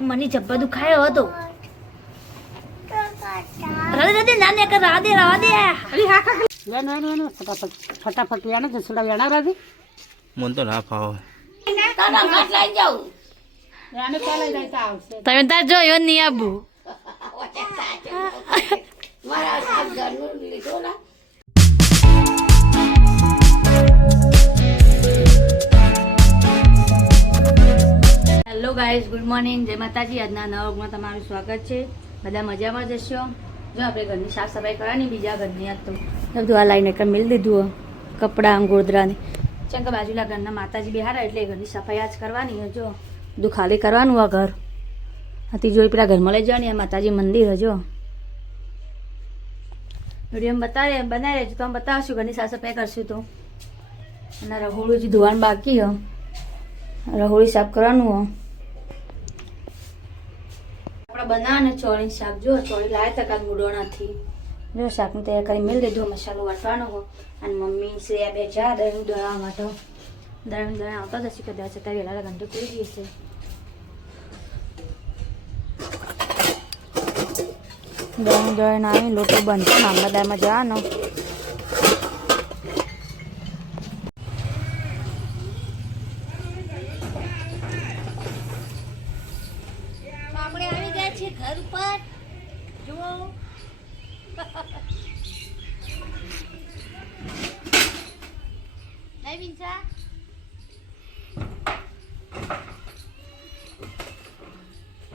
મને જબ્બા દુખાયો હતો. રાધે નાને કર રાધે રાધે અલી હા ખા વેણ ફટાફટ વેણ છે સુડા વેણા રાધે મન તો ના ફાવે. તારા ઘાટ લઈ જાઉં. વેણ ચાલે જાય તો આવશે. તમે તાર જોયો નહીં આબુ. મારા સાત ઘરનું લીધો ના. હેલો ગાઈઝ, ગુડ મોર્નિંગ, જય માતાજી. આજના નવા વ્લોગમાં તમારું સ્વાગત છે. બધા મજામાં જ હશો. જો આપણે ઘરની સાફ સફાઈ કરવાની, બીજા ઘરની આજ તો બધું આ લાઈને એટલે મિલ દીધું કપડાં ગોદરાને. ચમ કે બાજુલા ઘરના માતાજી બિહારા એટલે ઘરની સફાઈ આજ કરવાની. જો બધું ખાલી કરવાનું આ ઘર હતી. જોઈ પેલા ઘરમાં લઈ જવાની. આ માતાજી મંદિર હજો વિડીયો બનાવી રહેજો તો અમે બતાવશું. ઘરની સાફ સફાઈ કરશું તો. અને રહોળું જે ધોવાનું બાકી હો, રહોળી સાફ કરવાનું હો. આપણે બનાવવાને ચોળી શાક. જો ચોળી લાવે તો કાંક મૂડોણાથી. જો શાકની તૈયાર કરી મેળ દીધું. મસાલો વાટવાનો હો. અને મમ્મી શ્રેયા બે જા દહીં દળવા માટે. દહીં આવતા જશે કદાચ અત્યારે વહેલા ઘંટો પૂરી ગઈ છે. દહીં દળીને આવી લોટો બનતો મામલતદારમાં જવાનો. આપણે આવી ગયા છીએ ઘર ઉપર. જુઓ નહીં વિંચા.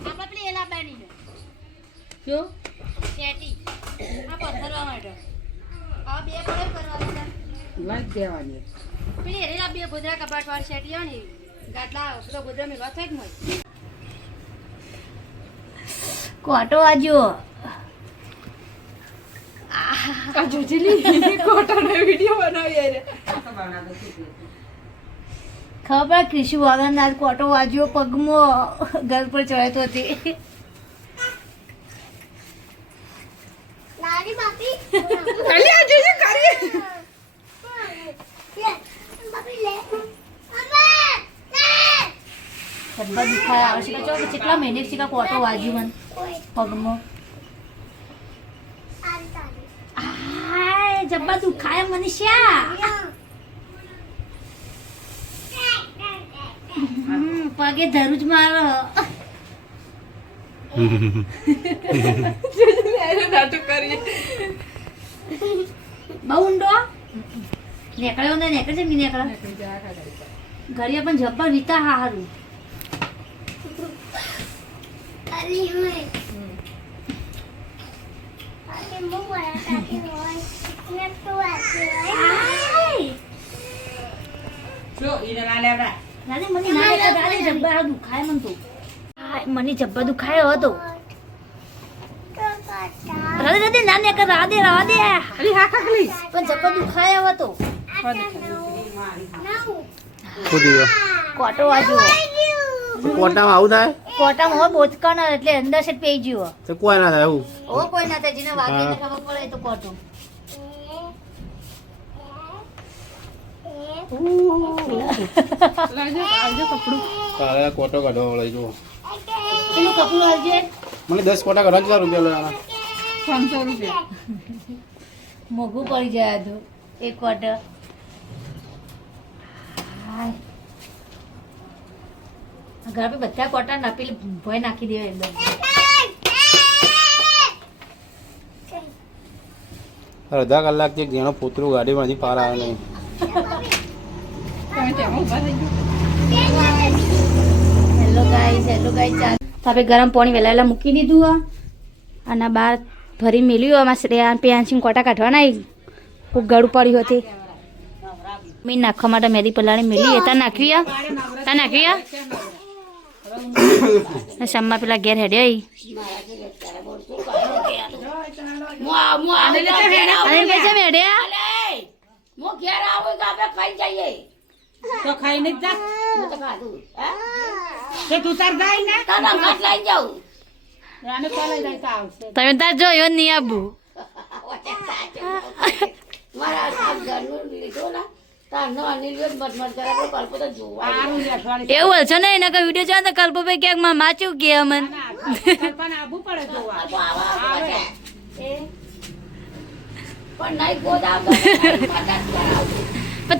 આપણે પેલી એલા બાની જો શેટી આ પથરવા માટે આ બે પડે કરવાના લાગ દેવાની પેલી એરેલા બે ગોદરા કબાટ વાળી શેટી આવે ને ગાટલા પેલો ગોદરા મેળવા થાય જ મય કોટો આજો આ જોજેલી કોટાનો વિડિયો બનાવી રે ખબર કૃષિ વાગન આજ કોટો વાજ્યો પગમાં ઘર પર ચડતો હતી. નાની બાપી અલી આ જોજે કરી બાપી લે અમ્મા સબ્બા દુખાય આવે છે. તો કેટલા મહિને છે કોટો વાજ્યો મને પગમાં. આય જબ્બા દુખાય મને શ્યા. પગે ધરું જ મારો. બહુ ઊંડો નીકળ્યો ને નીકળે છે નીકળે ઘડિયા પણ જબ્બર વીતા હારું. અલી હોય આકે મો વાળા તાકે હોય ને તો આકે હોય જો ઈને ના લેવડા રાધે મને ના લેતા રાધે જબ્બર દુખાય મને તો. આય મને જબ્બર દુખાયો હતો. રાધે નાને કર રાધે રાધે અલી હા ખા પણ જબ્બર દુખાયો હતો. ખુદી કોટો વાજો કોટામાં આવું થાય કોટામાં હોય બોચકાનો એટલે અંદર સેટ પેઈ ગયો. તો કોઈ ના થાય એવું. ઓ કોઈ ના થાય જેને વાગે ને ખબર પડે તો કોટો. લાજો આવજો કપડું તારે કોટો કાઢવા લઈ જો. પેલું કપડું આવજે. મને 10 કોટા કાઢવા કેટલા રૂપિયા લેવાના? 500 રૂપિયા મોઘું પડી જાય તો એક કોટો. હાય ઘર પે બધા કોટા ના પેલી ભોય નાખી દેવા એકદમ. અડધા કલાક થી જેનો પોતરું ગાડીમાંથી પાર આવે નહીં. તમે ત્યાં ઊભા થઈ ગયો હેલો ગાઈસ ચા તો આપણે ગરમ પાણી વહેલા મૂકી દીધું હો. અને બહાર ભરી મેલ્યું આમાં શ્રેયા પેન્સિંગ કોટા કાઢવાના ખૂબ ગળું પડ્યું હતી. મેં નાખવા માટે મેરી પલાળી મેલી હતા નાખવી તા નાખવી શમ્મા પેલા ઘેર હેડ્યો અને પૈસા મેળ્યા મો ઘેર આવું તો આપણે ખાઈ જઈએ તો ખાઈને જ જા હું તો ખાધું હે તે તું તાર જાય ને તારા ઘાટ લઈ જાઉં રાને ચાલે જાય તો આવશે તમે તાર જોયો નહીં આબુ. મારા સાત ઘરનું લીધો ના. સારું લે અઠવાડિયે એવું હશે ને એના કઈ વિડીયો જોવા તો કલ્પભાઈ ક્યાંક માં માચ્યું કે અમન કલ્પના આવવું પડે જોવા આવે. પણ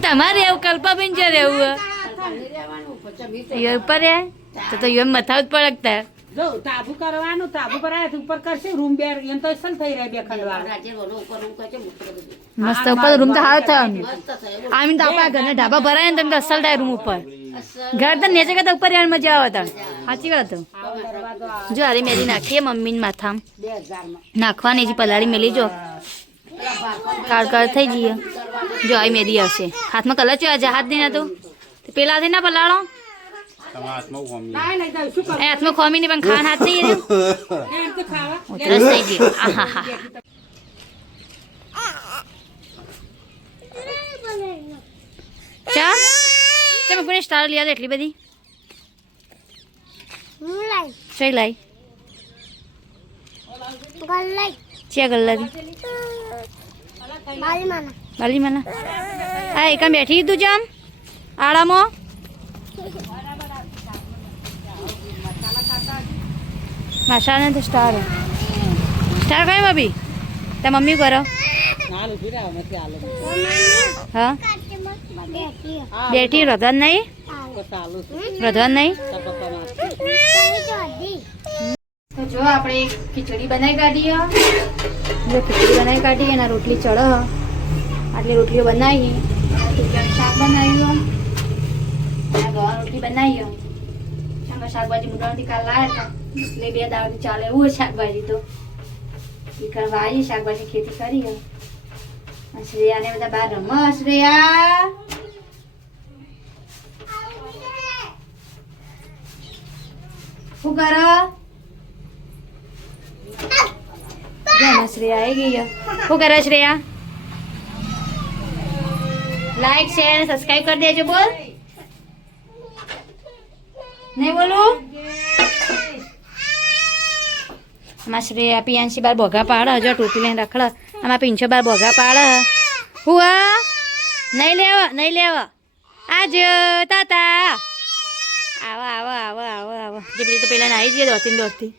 તમારે એવું કલ્પાબેન છે રહેવું ઉપર રહે તો એમ મથાવત પડકતા જો તાબુ કરવાનું તાબુ કરાય તો ઉપર કરશે રૂમ બે એમ તો અસલ થઈ રહ્યા બે ખંડવાળા મસ્ત ઉપર રૂમ તો હાર થયો આમ તો આપણા ઘરના ઢાબા ભરાય ને તમે અસલ થાય રૂમ ઉપર ઘર તો નીચે કરતા ઉપર યાર મજા આવે હતા સાચી વાત જો હારી મેરી નાખીએ મમ્મી ને માથામાં 2000 નાખવાની છે પલાળી મેલી જો કાળ થઈ જઈએ જો આવી મેદી આવશે હાથમાં કલર ચો આજે હાથ દઈને તો પેલા થી ના પલાળો તમારા હાથમાં ખોમી ના લઈ જાવ શું એ હાથમાં ખોમી નહીં પણ ખાન હાથ નહીં એમ તો ખાવા ઉતરસ થઈ ગયો આહા ચા તમે કોને સ્ટાર લઈ આવે એટલી બધી ચઈ લાઈ ચિયા ગલ્લાથી બાલી માના આ એકા બેઠી તું જામ આડામાં મસાલા તો સ્ટાર કઈ ભાભી તાર મમ્મી કરો હાલ ઉભી રહો નથી હાલ હા બેઠી રધવાન નહીં તો ચાલુ રધવાન નહીં પપ્પા તો જો આપણે ખીચડી બનાવી કાઢીએ જો ખીચડી બનાવી કાઢીએ અને રોટલી ચડો આટલી રોટલીઓ બનાવી શાક બનાવ્યું અને ગવા રોટલી બનાવી શાકભાજી મુંડાથી કાલ લાવ્યા હતા એટલે 2 દાવથી ચાલે એવું હોય શાકભાજી તો એ કરવા આવી શાકભાજી ખેતી કરી શ્રેયા ને બધા બહાર રમો શ્રેયા શું કરો શ્રેયા આવી ગઈ શું કરે શ્રેયા લાઈક શેર અને સબસ્ક્રાઇબ કરી દેજો બોલ નહીં બોલું આમાં શ્રેયા પિયાંશી બાર બોઘા પાડે હજુ ટોપી લઈને રખડે આમાં પિંછો બાર બોઘા પાડે હુઆ નહીં લેવા આજ તાતા આવો જે પેલી તો પેલા આવી જઈએ દોડતી